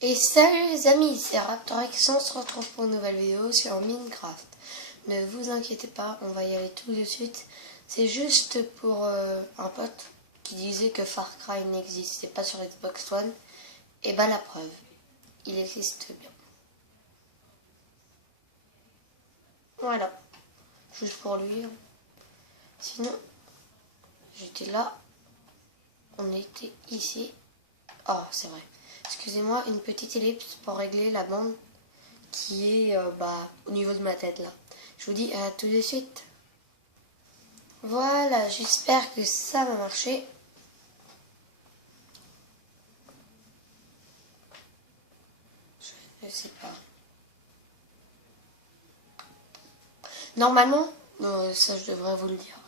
Et salut les amis, c'est Raptorx, on se retrouve pour une nouvelle vidéo sur Minecraft. Ne vous inquiétez pas, on va y aller tout de suite. C'est juste pour un pote qui disait que Far Cry n'existait pas sur Xbox One. Et bah la preuve, il existe bien. Voilà, juste pour lui. Sinon, j'étais là, on était ici. Oh, c'est vrai. Excusez-moi, une petite ellipse pour régler la bande qui est au niveau de ma tête là. Je vous dis à tout de suite. Voilà, j'espère que ça va marcher. Je ne sais pas. Normalement, ça je devrais vous le dire.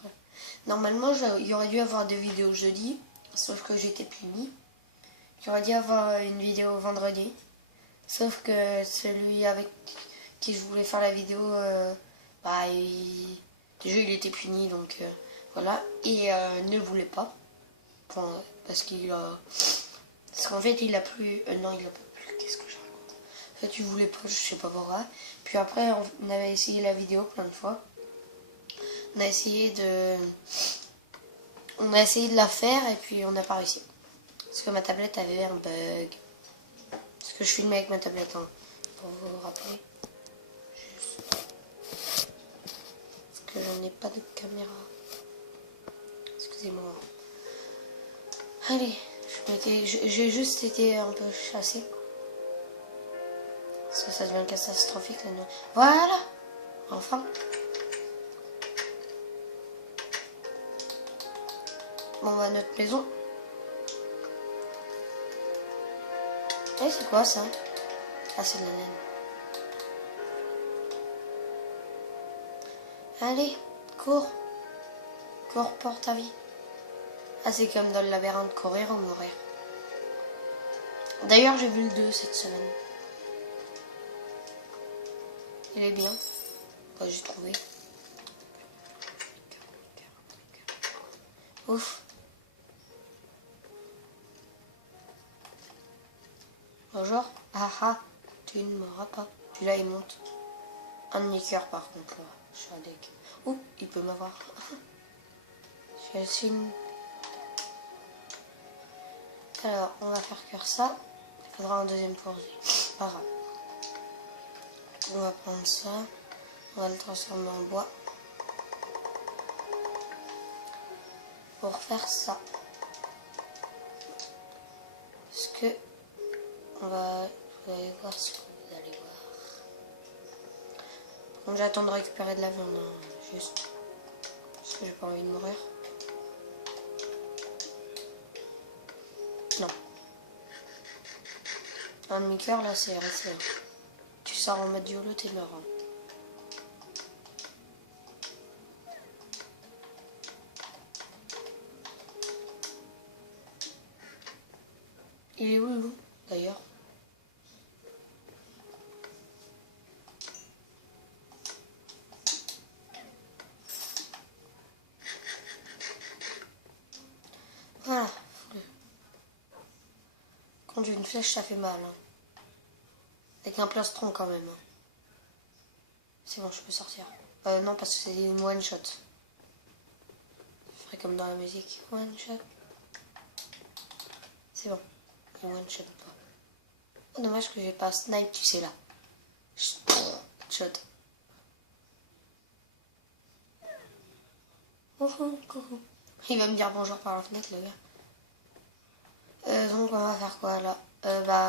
Normalement, il y aurait dû avoir des vidéos jeudi, sauf que j'étais puni. Il y aurait dû avoir une vidéo vendredi, sauf que celui avec qui je voulais faire la vidéo, déjà il était puni, donc voilà. Et ne le voulait pas. Enfin, parce qu'il a... Parce qu'en fait, il a plus... non, il a pas plus. Qu'est-ce que je raconte? En fait, il voulait pas, je sais pas pourquoi. Puis après, on avait essayé la vidéo plein de fois. On a essayé de... On a essayé de la faire et puis on n'a pas réussi. Parce que ma tablette avait un bug. Parce que je filmais avec ma tablette, hein, pour vous rappeler. Parce que j'en ai pas de caméra. Excusez-moi. Allez, j'ai juste été un peu chassé. Parce que ça devient catastrophique là. Voilà. Enfin. Bon, on va à notre maison. Et c'est quoi ça? Ah, c'est de la laine. Allez, cours. Cours pour ta vie. Ah, c'est comme dans le labyrinthe, courir ou mourir. D'ailleurs, j'ai vu le 2 cette semaine. Il est bien. Bah, j'ai trouvé. Ouf. Bonjour. Ah ah. Tu ne m'auras pas. Puis là, il monte. Un demi-cœur par contre. Là. Je suis un deck. Ouh, il peut m'avoir. Je signe. Alors, on va faire cuire ça. Il faudra un deuxième fourzi. Pas grave. On va prendre ça. On va le transformer en bois. Pour faire ça. Parce que vous allez voir ce que vous allez voir. Donc j'attends de récupérer de la viande, hein, juste. Parce que j'ai pas envie de mourir. Non. Un demi-cœur là c'est resté. Tu sors en mode YOLO, t'es mort. Hein. Il est où d'ailleurs? Voilà. Quand j'ai une flèche ça fait mal. Hein. Avec un plastron quand même. Hein. C'est bon, je peux sortir. Non, parce que c'est une one shot. Je ferai comme dans la musique. One shot. C'est bon. Une one shot pas. Oh, dommage que j'ai pas snipe, tu sais là. Shot. Coucou. Il va me dire bonjour par la fenêtre, le gars. Donc, on va faire quoi là?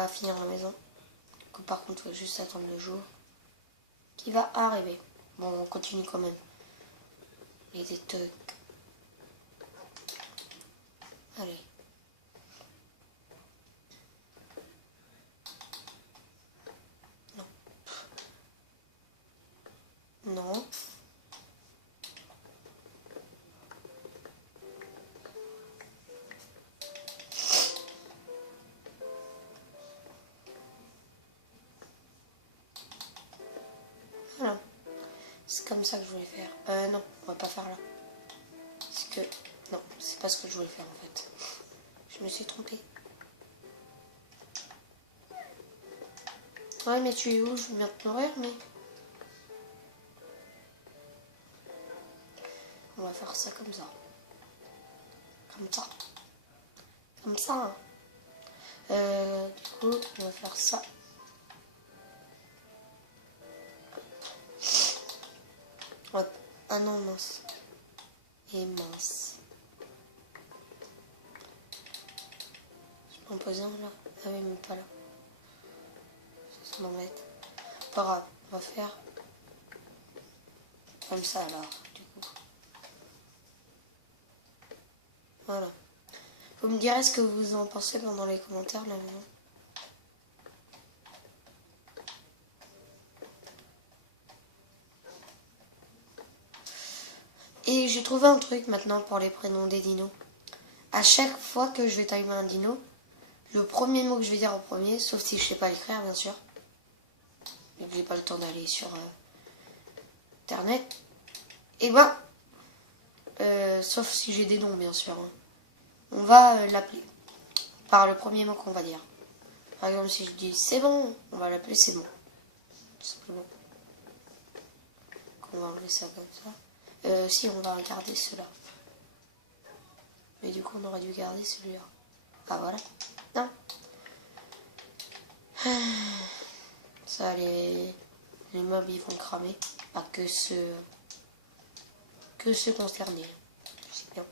Finir la maison. Par contre, il faut juste attendre le jour qui va arriver. Bon, on continue quand même. Il y a des trucs. Allez. Non. Non. Voilà. C'est comme ça que je voulais faire. Non, on va pas faire là. Parce que... Non, c'est pas ce que je voulais faire en fait. Je me suis trompée. Ouais, mais tu es où? Je veux bien te nourrir, mais... On va faire ça comme ça. Comme ça. Comme ça. Hein. Du coup, on va faire ça. Hop. Ah non, mince. Et mince. Je peux en poser un là? Ah oui, mais pas là. Ça m'embête. Pas grave, on va faire comme ça alors, du coup. Voilà. Vous me direz ce que vous en pensez dans les commentaires là maintenant. Et j'ai trouvé un truc maintenant pour les prénoms des dinos. À chaque fois que je vais timer un dino, le premier mot que je vais dire en premier, sauf si je sais pas l'écrire bien sûr, et que j'ai pas le temps d'aller sur internet, et ben, sauf si j'ai des noms bien sûr, hein, on va l'appeler par le premier mot qu'on va dire. Par exemple, si je dis c'est bon, on va l'appeler c'est bon. Tout simplement. On va enlever ça comme ça. Si, on va garder cela. Mais du coup, on aurait dû garder celui-là. Ah, voilà. Non. Ça, les meubles, ils vont cramer. Pas que ceux concernés. Je sais bien.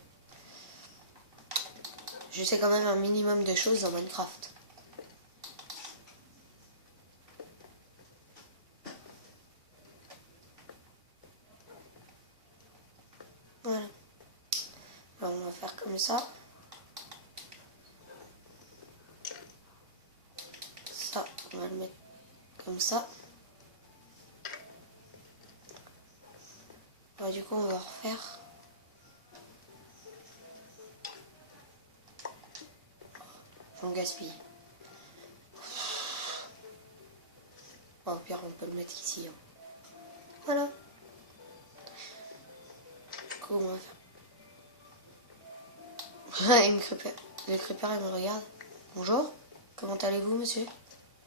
Je sais quand même un minimum de choses dans Minecraft. Voilà. Alors, on va faire comme ça. Ça, on va le mettre comme ça. Ouais, du coup, on va refaire. J'en gaspille. Bon, au pire, on peut le mettre ici. Hein. Voilà. Du coup, on va faire. Il me crépère. Le crépère, il me regarde. Bonjour. Comment allez-vous, monsieur?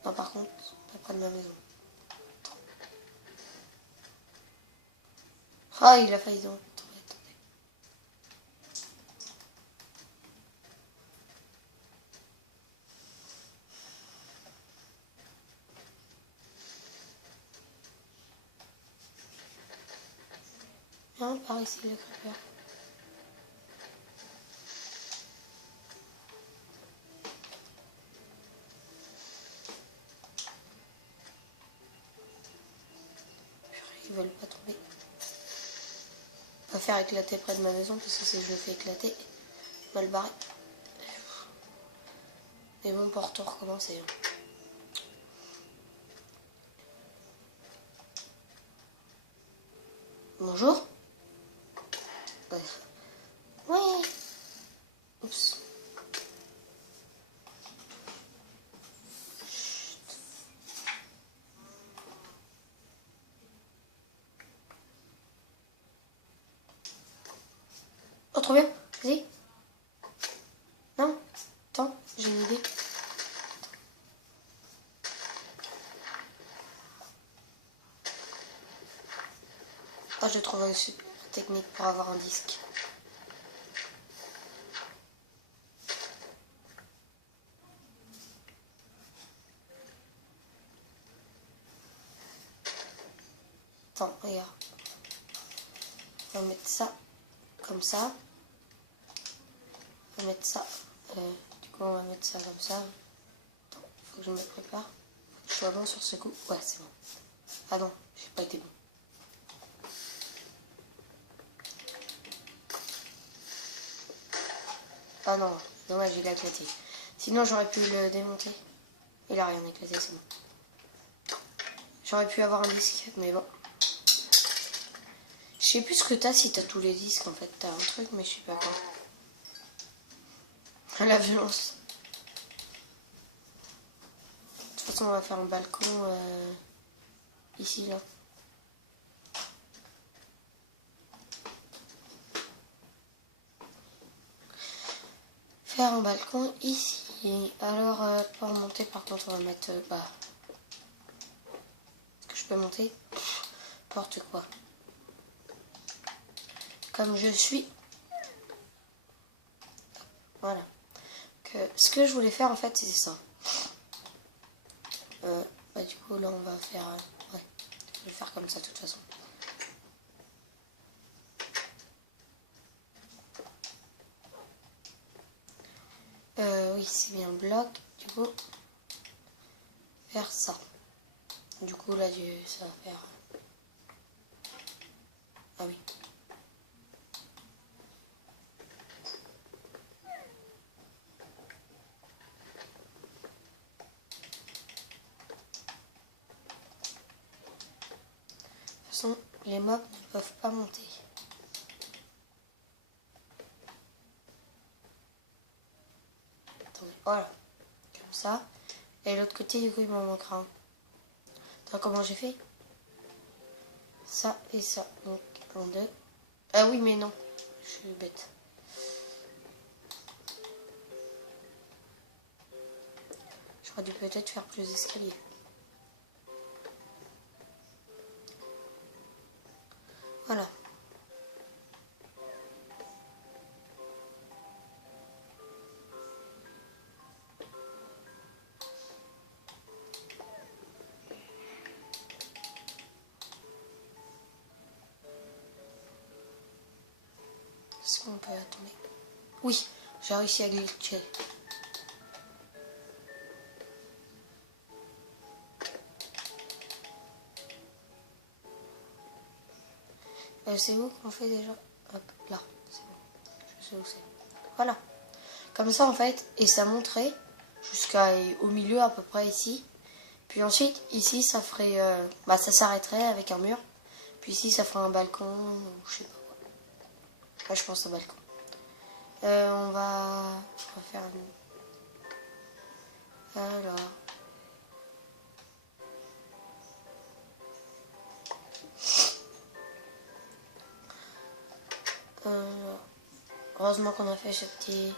Non, par contre, pas près de ma maison. Ah, il a failli donc. Attendez. Non, par ici, le crépeur. Ils veulent pas tomber. Pas faire éclater près de ma maison, parce que si je le fais éclater, mal barré. Mais bon, pour tout recommencer. Hein. Bonjour. Ouais. Ouais. Oups. Oh, trop bien. Vas-y. Non. Attends, j'ai une idée. Oh, je trouve une super technique pour avoir un disque. Attends, regarde. On va mettre ça comme ça. On va mettre ça. Du coup, on va mettre ça comme ça. Attends, faut que je me prépare. Faut que je sois bon sur ce coup. Ouais, c'est bon. Ah non, j'ai pas été bon. Ah non, dommage, il a éclaté. Sinon, j'aurais pu le démonter. Il a rien éclaté, c'est bon. J'aurais pu avoir un disque, mais bon. Je sais plus ce que t'as si t'as tous les disques, en fait. T'as un truc, mais je sais pas quoi. La violence. De toute façon, on va faire un balcon ici, là. Faire un balcon ici. Alors, pour monter, par contre, on va mettre... peux monter. N'importe quoi. Comme je suis. Voilà. Ce que je voulais faire en fait, c'est ça. Bah, du coup, là, on va faire... ouais, je vais faire comme ça de toute façon. Oui, c'est bien bloc. Du coup, faire ça. Du coup, là, ça va faire... Ah oui. De toute façon, les mobs ne peuvent pas monter. Attendez, voilà. Comme ça. Et l'autre côté, du coup, il m'en manquera un. Attends, comment j'ai fait? Ça et ça. Donc, 1, 2. Ah oui, mais non. Je suis bête. J'aurais dû peut-être faire plus d'escaliers. Voilà. Est-ce qu'on peut attendre? Oui, j'ai réussi à glitcher. C'est où qu'on fait déjà? Hop, là, c'est bon. Je sais où c'est. Voilà. Comme ça en fait, et ça monterait jusqu'au milieu à peu près ici. Puis ensuite, ici, ça ferait... bah, ça s'arrêterait avec un mur. Puis ici, ça ferait un balcon, ou je sais pas quoi. Là, je pense un balcon. On va faire une... Alors... heureusement qu'on a fait ce petit...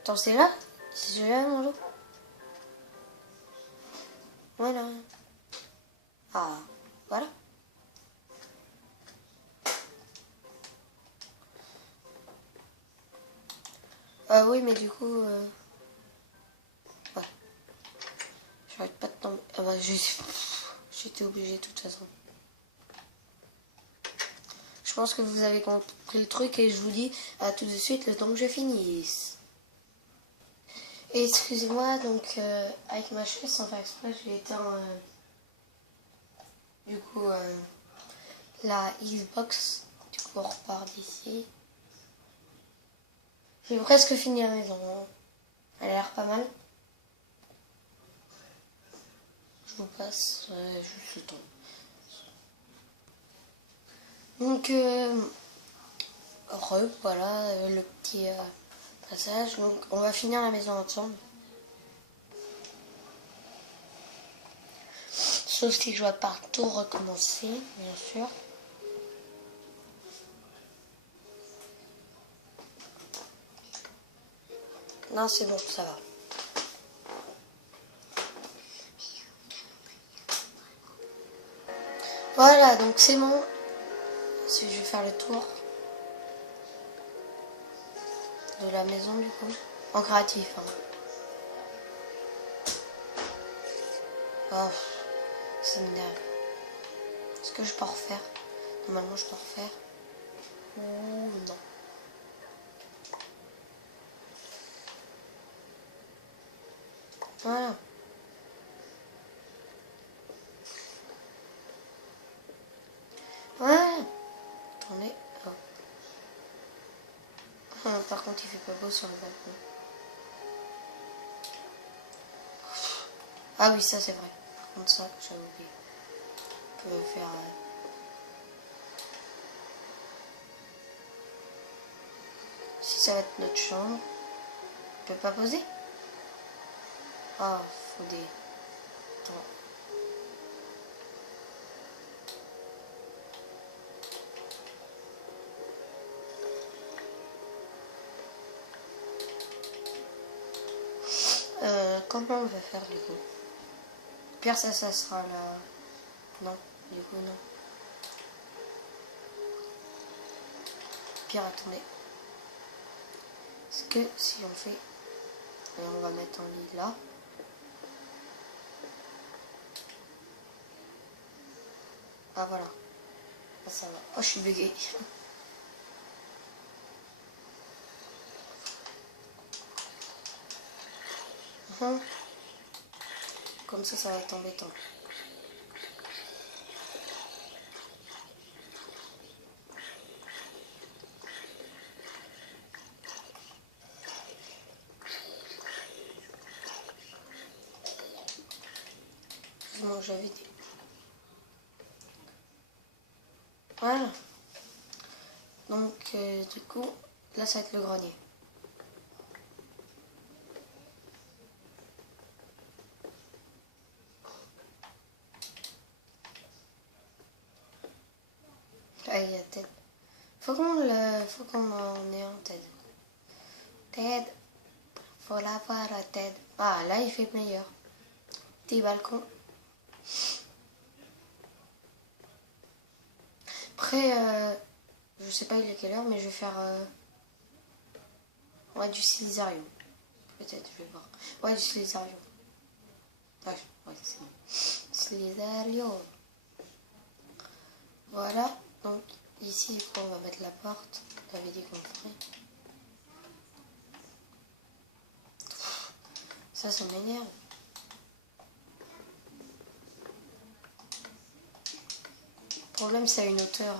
Attends, c'est là? C'est celui-là, mon lot? Voilà. Ah, voilà. Oui, mais du coup... ouais. J'arrête pas de tomber. Ah bah, j'étais obligée de toute façon. Je pense que vous avez compris le truc et je vous dis à tout de suite le temps que je finisse. Et excusez-moi, donc avec ma chaise sans faire exprès, j'ai éteint du coup la Xbox. Du coup, on repart d'ici. J'ai presque fini la maison. Elle a l'air pas mal. Je vous passe juste le temps. Donc, voilà le petit passage. Donc, on va finir la maison ensemble. Sauf si je dois pas tout recommencer, bien sûr. Non, c'est bon, ça va. Voilà, donc c'est bon. Si je vais faire le tour de la maison, du coup. En créatif, hein. Oh, c'est m'énerve. Est-ce que je peux refaire? Normalement, je peux refaire. Ou non. Voilà. Voilà. Attendez. Oh. Par contre, il fait pas beau sur le balcon. Ah oui, ça c'est vrai. Par contre, ça, j'avais oublié. On peut faire... si ça va être notre chambre. On peut pas poser? Ah, faut des... Attends. Comment on va faire du coup? Pire ça sera là. Non, du coup non. Pire, attendez. Est-ce que si on fait... Et on va mettre en lit là. Ah voilà. Ah, ça va. Oh, je suis bugué. Comme ça va être embêtant. Non, j'avais dit. Voilà. Donc, du coup, là, ça va être le grenier. Ah, il y a Ted. Faut qu'on en ait un Ted. Ted. Faut l'avoir, Ted. Ah, là, il fait meilleur. Petit balcon. Après, je sais pas il est quelle heure, mais je vais faire ouais, du Slizarium. Peut-être, je vais voir. Ouais, du Slizarium. Ouais, c'est bon. Slizarium. Voilà. Donc, ici, on va mettre la porte. On avait dit qu'on ferait. Ça m'énerve. Le problème, c'est à une hauteur...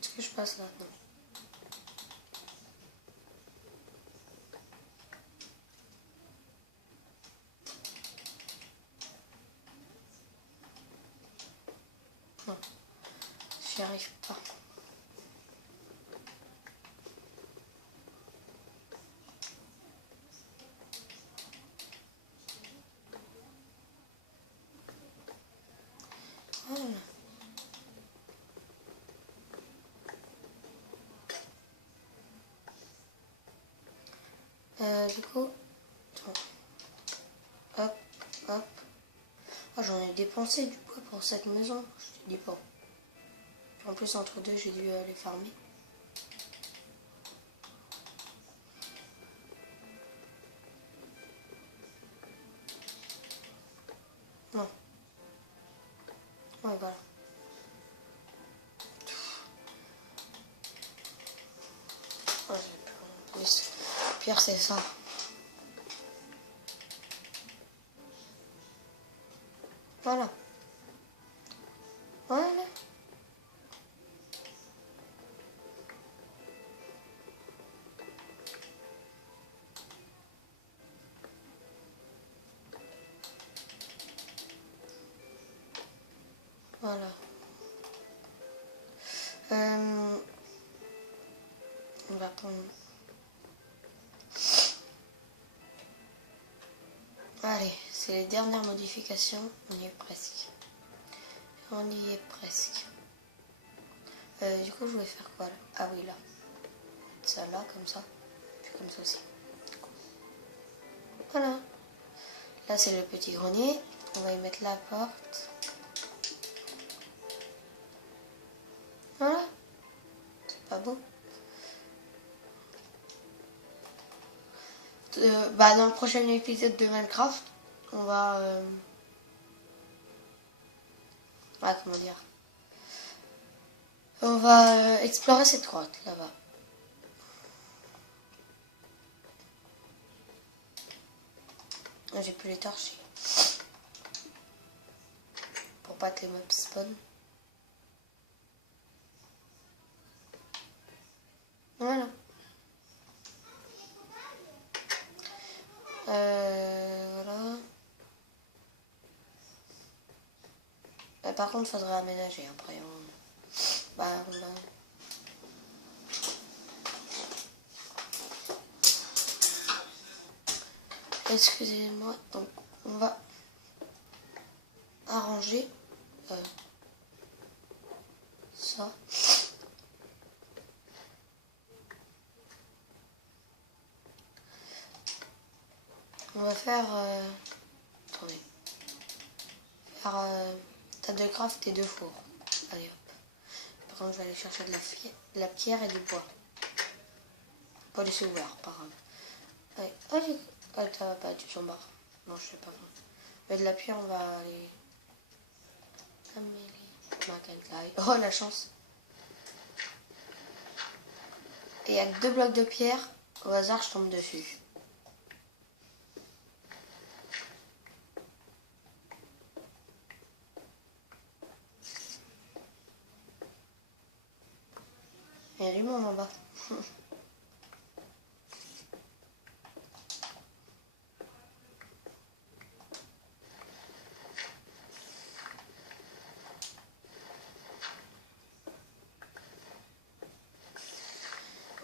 Est-ce que je passe là? Non. Non, j'y arrive pas. Voilà. Du coup, hop, hop. Ah, j'en ai dépensé du bois pour cette maison, je te dis pas. En plus, entre deux, j'ai dû les farmer. Non. Ouais, voilà. Ah, le pire, c'est ça. Voilà. Voilà. Voilà. On va prendre... Allez, c'est les dernières modifications. On y est presque. On y est presque. Du coup, je vais faire quoi là? Ah oui, là. Ça là, comme ça. Puis comme ça aussi. Voilà. Là, c'est le petit grenier. On va y mettre la porte. Voilà. C'est pas beau. Dans le prochain épisode de Minecraft, on va... ah, comment dire? On va explorer cette grotte, là-bas. J'ai pu les torcher. Pour pas que les mobs spawn. Voilà. Voilà. Par contre, il faudrait aménager après. On va... Excusez-moi. Donc, on va arranger ça. On va faire... attendez. Faire table de craft et 2 fours. Allez hop. Par contre, je vais aller chercher de la pierre et du bois. Pas laisser ouvert, par exemple. Ouais. Ah, t'as pas du sombre. Non, je sais pas. Mais de la pierre, on va aller... Oh, la chance. Et il y a 2 blocs de pierre. Au hasard, je tombe dessus. Il y a du monde en bas.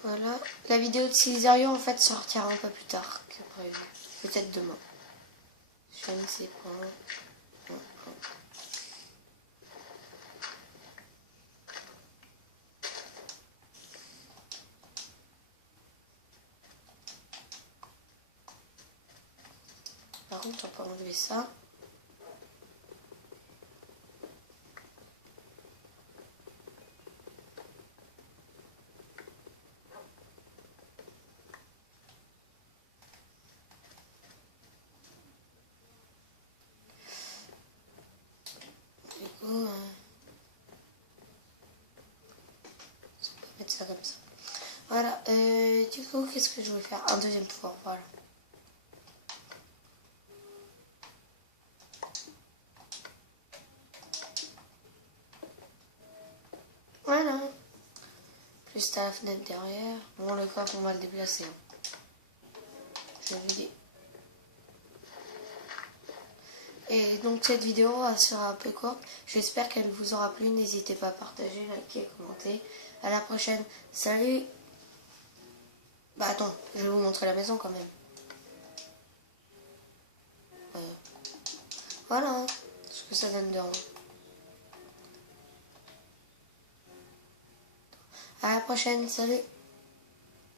Voilà. La vidéo de Cilisario en fait sortira un peu plus tard que prévu. Peut-être demain. Je ne sais pas. Par contre, on peut enlever ça. Du coup, on peut mettre ça comme ça. Voilà. Du coup, qu'est-ce que je vais faire? Un deuxième four, voilà. Voilà. Juste à la fenêtre derrière. Bon, le coffre, on va le déplacer. Je vais vider. Et donc cette vidéo sera un peu courte. J'espère qu'elle vous aura plu. N'hésitez pas à partager, liker, commenter. À la prochaine. Salut. Bah attends, je vais vous montrer la maison quand même. Voilà ce que ça donne de haut. À la prochaine. Salut.